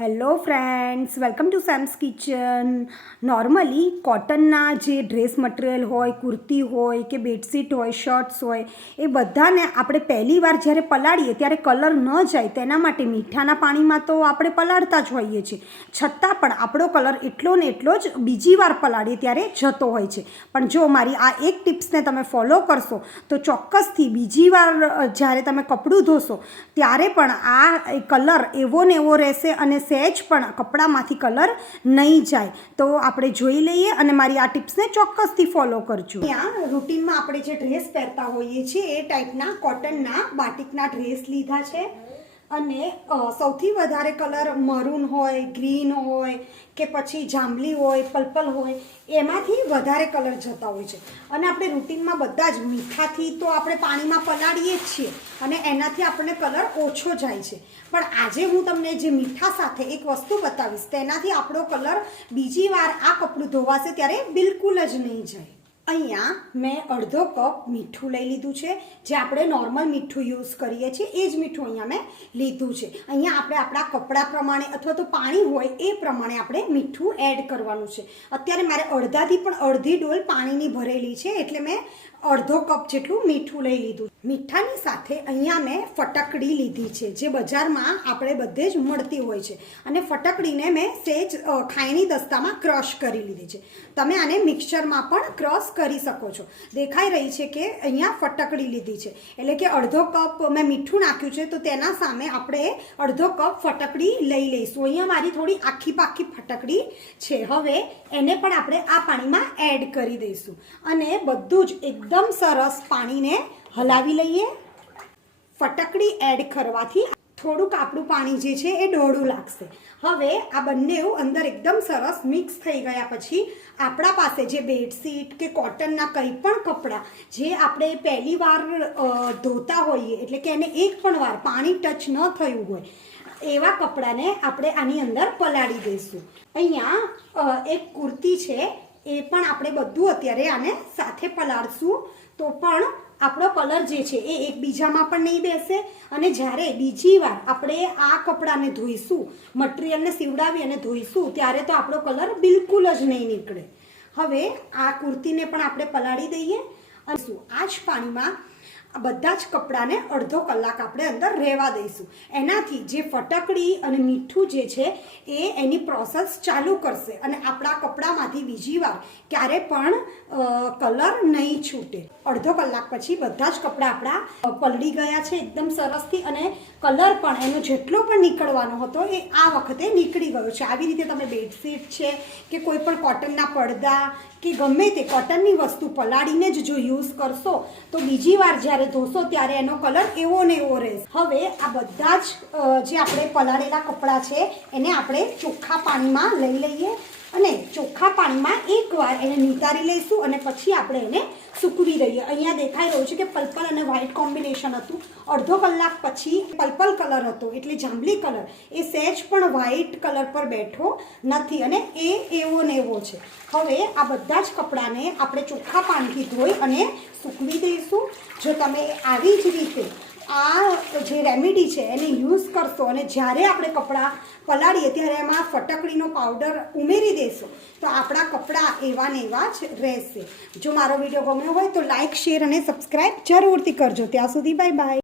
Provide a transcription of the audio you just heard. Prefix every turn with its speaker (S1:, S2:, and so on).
S1: Hello friends welcome to Sam's kitchen normally કોટનના જે dress material હોય, કુર્તી હોય કે બેડશીટ હોય શર્ટ્સ હોય, એ બધાને આપણે પહેલી વાર જ્યારે પલાળીએ ત્યારે કલર ન જાય તેના માટે મીઠાના પાણીમાં તો આપણે પલાળતા જ હોઈએ છીએ. છતાં પણ આપણો કલર એટલો ને એટલો જ બીજી વાર પલાળીએ ત્યારે જતો હોય છે. પણ જો મારી આ એક ટિપ્સને તમે ફોલો કરશો, તો ચોક્કસથી બીજી વાર જ્યારે તમે કપડું ધોશો, ત્યારે પણ આ કલર એવો ને એવો રહેશે અને સહેજ પણ કપડામાંથી કલર નહીં જાય. તો આપણે જોઈ લઈએ અને મારી આ ટિપ્સને ચોક્કસથી ફોલો કરજો. ત્યાં રૂટીનમાં આપણે જે ડ્રેસ પહેરતા હોઈએ છીએ એ ટાઈપના કોટનના, બાટિકના ડ્રેસ લીધા છે. અને સૌથી વધારે કલર મરૂન હોય, ગ્રીન હોય કે પછી જાંબલી હોય, પર્પલ હોય, એમાંથી વધારે કલર જતા હોય છે. અને આપણે રૂટીનમાં બધા જ મીઠાથી તો આપણે પાણીમાં પલાળીએ જ છીએ અને એનાથી આપણને કલર ઓછો જાય છે. પણ આજે હું તમને જે મીઠા સાથે એક વસ્તુ બતાવીશ, તેનાથી આપણો કલર બીજી વાર આ કપડું ધોવાશે ત્યારે બિલકુલ જ નહીં જાય. અહીંયા મેં અડધો કપ મીઠું લઈ લીધું છે. જે આપણે નોર્મલ મીઠું યુઝ કરીએ છીએ એ જ મીઠું અહીંયા મેં લીધું છે. અહીંયા આપણે આપણા કપડાં પ્રમાણે અથવા તો પાણી હોય એ પ્રમાણે આપણે મીઠું એડ કરવાનું છે. અત્યારે મારે અડધાથી પણ અડધી ડોલ પાણીની ભરેલી છે એટલે મેં અડધો કપ જેટલું મીઠું લઈ લીધું. મીઠાની સાથે અહીંયા મેં ફટકડી લીધી છે જે બજારમાં આપણે બધે જ મળતી હોય છે. અને ફટકડીને મેં સેજ અ, ખાયણી દસ્તામાં ક્રશ કરી લીધી છે. તમે આને મિક્સરમાં પણ ક્રશ કરી શકો છો. દેખાઈ રહી છે કે અહીંયા ફટકડી લીધી છે. એટલે કે અડધો કપ મેં મીઠું નાખ્યું છે, તો તેના સામે આપણે અડધો કપ ફટકડી લઈ લઈશું. અહીંયા મારી થોડી આખી પાખી ફટકડી છે. હવે એને પણ આપણે આ પાણીમાં એડ કરી દઈશું. અને બધું જ એકદમ સરસ પાણીને હલાવી લઈએ. ફટકડી એડ કરવાથી થોડુંક આપણું પાણી જે છે એ ડોળું લાગશે. હવે આ બંને અંદર એકદમ સરસ મિક્સ થઈ ગયા પછી આપણા પાસે જે બેડશીટ કે કોટનના કંઈ પણ કપડાં, જે આપણે પહેલી વાર ધોતા હોઈએ, એટલે કે એને એક પણ વાર પાણી ટચ ન થયું હોય, એવા કપડાને આપણે આની અંદર પલાળી દઈશું. અહીંયા એક કુર્તી છે, એ પણ આપણે બધું અત્યારે આને સાથે પલાળશું. તો પણ આપણો કલર જે છે એ એકબીજામાં પણ નહીં બેસે અને જ્યારે બીજી વાર આપણે આ કપડાને ધોઈશું મટીરિયલને સીવડાવી અને ધોઈશું, ત્યારે તો આપણો કલર બિલકુલ જ નહીં નીકળે. હવે આ કુર્તીને પણ આપણે પલાળી દઈએ અને શું આ જ પાણીમાં આ બધા જ કપડાને અડધો કલાક આપણે અંદર રહેવા દઈશું. એનાથી જે ફટકડી અને મીઠું જે છે, એ એની પ્રોસેસ ચાલુ કરશે અને આપણા કપડામાંથી બીજી વાર ક્યારે પણ કલર નહીં છૂટે. અડધો કલાક પછી બધા જ કપડાં આપણા પલળી ગયા છે, એકદમ સરસથી અને કલર પણ એનો જેટલો પણ નીકળવાનો હતો એ આ વખતે નીકળી ગયો છે. આવી રીતે તમે બેડશીટ છે કે કોઈ પણ કોટનના પડદા કે ગમે તે કોટનની વસ્તુ પલાળીને જ જો યુઝ કરશો, તો બીજી વાર જ્યારે ધોશો ત્યારે એનો કલર એવો ને એવો રહેશે હવે આ બધા જ જે આપણે પલાળેલા કપડાં છે, એને આપણે ચોખ્ખા પાણીમાં લઈ લઈએ. અને ચોખ્ખા પાણીમાં એકવાર એને નિતારી લઈશું અને પછી આપણે એને સૂકવી દઈએ. અહીંયા દેખાઈ રહ્યું છે કે પર્પલ અને વ્હાઇટ કોમ્બિનેશન હતું. અડધો કલાક પછી પર્પલ કલર હતો, એટલે જાંબલી કલર. એ સહેજ પણ વ્હાઇટ કલર પર બેઠો નથી અને એ એવો ને એવો છે. હવે આ બધા જ કપડાને આપણે ચોખ્ખા પાણીથી ધોઈ અને સૂકવી દઈશું. જો તમે આવી જ રીતે આ જે રેમેડી છે એને યુઝ કરશો અને જ્યારે આપણે કપડાં પલાળીએ ત્યારે એમાં ફટકડીનો પાવડર ઉમેરી દેશો. તો આપણા કપડાં એવા ને એવા જ રહેશે. જો મારો વીડિયો ગમ્યો હોય તો લાઇક શેર અને સબસ્ક્રાઈબ જરૂરથી કરજો. ત્યાં સુધી બાય બાય